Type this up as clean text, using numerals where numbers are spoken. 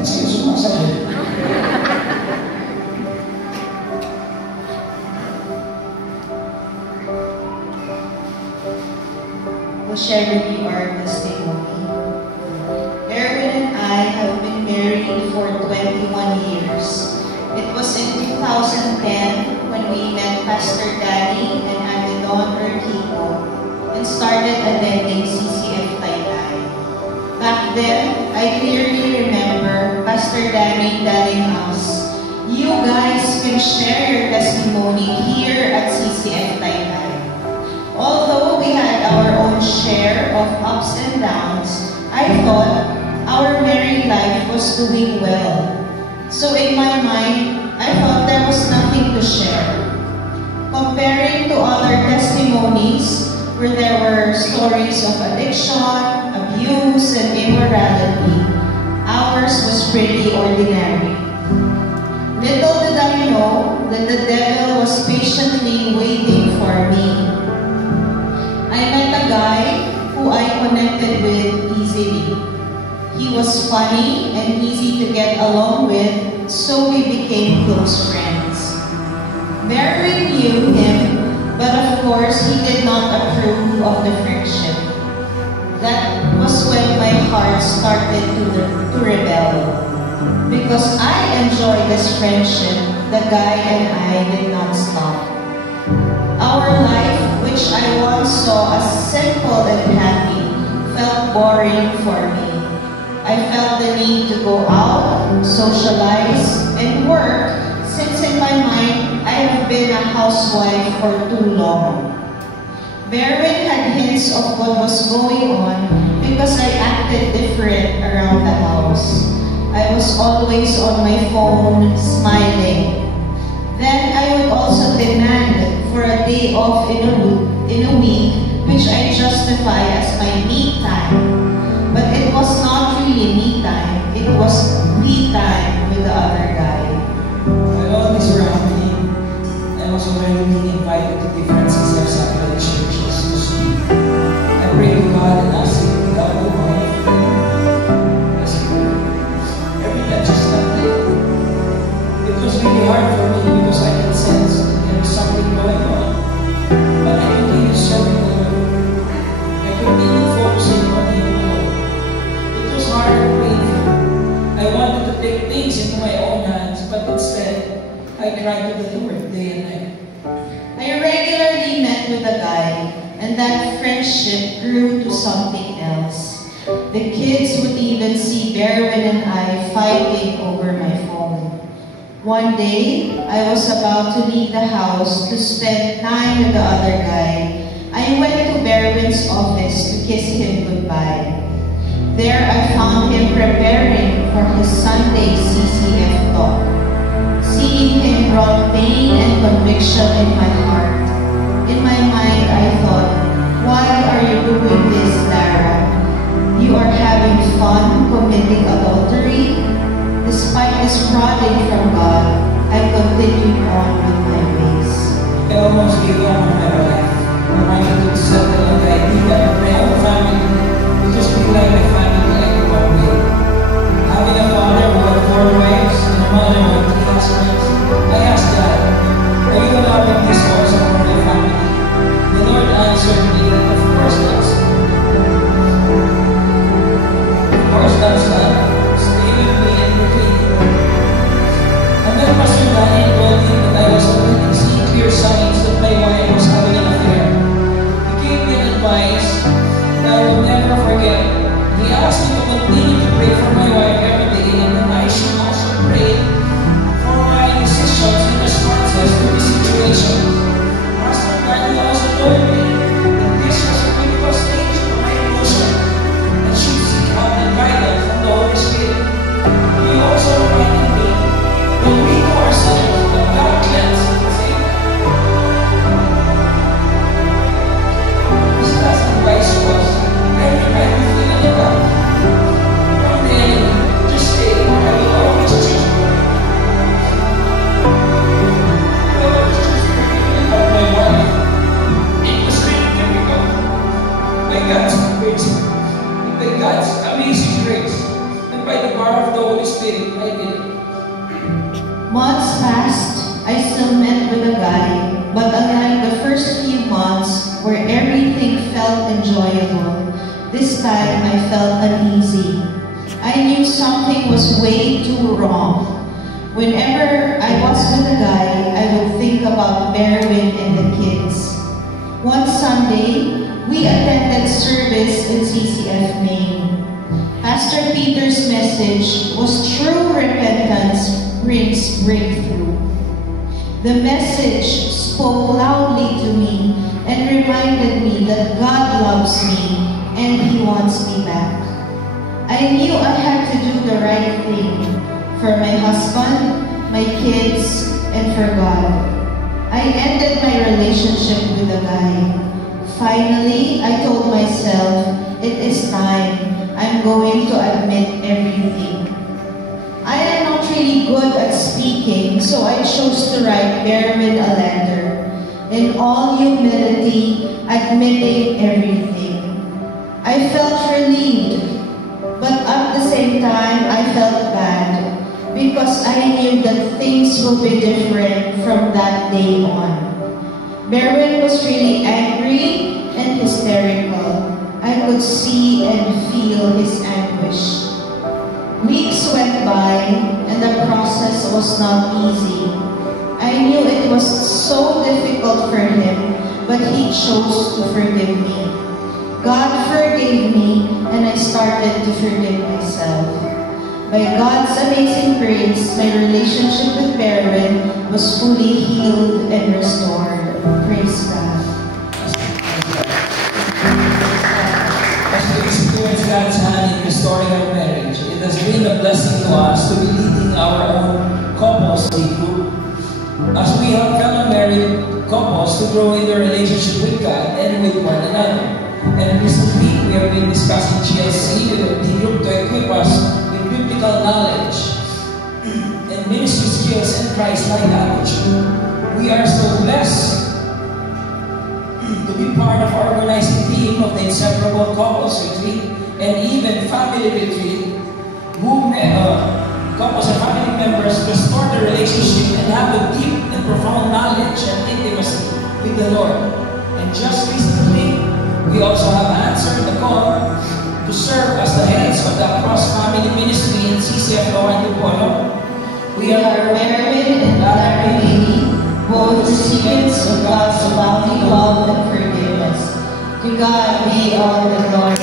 Bakit sa'yo sumasagot? We'll share with you our testimony. Erwin and I have been married for 21 years. It was in 2010 when we met Pastor Danny and Ate Dawn Urquijo and started attending CCF Taytay. Back then, I clearly remember Pastor Danny telling us, "You guys can share your testimony here at CCF Taytay." Although we had our own share of ups and downs, I thought our married life was doing well. So in my mind, I thought there was nothing to share. Comparing to other testimonies where there were stories of addiction, abuse, and immorality, ours was pretty ordinary. Little did I know that the devil was patiently waiting for me. I met a guy who I connected with easily. He was funny and easy to get along with, so we became close friends. Merwin knew him, but of course he did not approve of the friendship. That was when my heart started to rebel. Because I enjoyed this friendship, the guy and I did not stop. Our life, which I once saw as simple and happy, felt boring for me. I felt the need to go out, socialize, and work since in my mind, I have been a housewife for too long. Merwin had hints of what was going on because I acted different around the house. I was always on my phone, smiling. Then I would also demand for a day off in a week, which I justify as my me time. But it was not really me time, it was me time with the other guy. While all this were happening, I was already being invited to different CCF Saturday churches to speak. I prayed to God and asked Him to help the wife. Everything just like that. It was really hard for me because I could sense that there was something going on. But I continued serving the Lord. I continued focusing on Him alone. It was hard and painful. I wanted to take things into my own hands, but instead, I cried to the Lord day and night. I regularly met with the guy, and that friendship grew to something else. The kids would even see Merwin and I fighting over my phone. One day, I was about to leave the house to spend time with the other guy. I went to Merwin's office to kiss him goodbye. There I found him preparing for his Sunday CCF talk. Seeing him brought pain and conviction in my heart. In my mind, I thought, why are you doing this, Lara? You are having fun committing adultery? Despite this prodding from God, I continued on with my ways. I almost gave up on my life. I wanted to settle on the idea of my own family to just be like my family I grew up with. Having a father who had 4 wives and a mother who had 3 husbands, I asked God, are you allowing this also for my family? The Lord answered me, of course not. Of course not, son. Stay with me and between you. And then Pastor Danny told me that I was already seeing clear signs that my wife was having an affair. He gave me an advice that I will never forget. He asked me to continue to pray for my wife every day and Months passed, I still met with the guy, but unlike the first few months where everything felt enjoyable, this time I felt uneasy. I knew something was way too wrong. Whenever I was with the guy, I would think about Berwin and the kids. One Sunday, we attended service in CCF Maine. Pastor Peter's message was true repentance brings breakthrough. The message spoke loudly to me and reminded me that God loves me and He wants me back. I knew I had to do the right thing for my husband, my kids, and for God. I ended my relationship with the guy. Finally, I told myself, it is time. I'm going to admit everything. I am not really good at speaking, so I chose to write Berwin a letter, in all humility, admitting everything. I felt relieved, but at the same time, I felt bad, because I knew that things will be different from that day on. Berwin was really angry and hysterical. I could see and feel his anguish. Weeks went by, and the process was not easy. I knew it was so difficult for him, but he chose to forgive me. God forgave me, and I started to forgive myself. By God's amazing grace, my relationship with Berwin was fully healed and restored. Praise God. As we experience God's hand in restoring our marriage, it has been a blessing to us to be leading our own couples group. As we help fellow married couples to grow in their relationship with God and with one another. And recently, we have been discussing GLC with the group to equip us with biblical knowledge and ministry skills and Christ-like attitude. We are so blessed to be part of our organizing team of the Inseparable Couples Retreat and even Family Retreat, who couples and family members restore the relationship and have a deep and profound knowledge and intimacy with the Lord. And just recently, we also have answered the call to serve as the heads of the cross-family ministry in CCF Lower Antipolo. We are Berwin and Larry Bailey, both recipients of God's abounding love and forgiveness. To God be all the glory.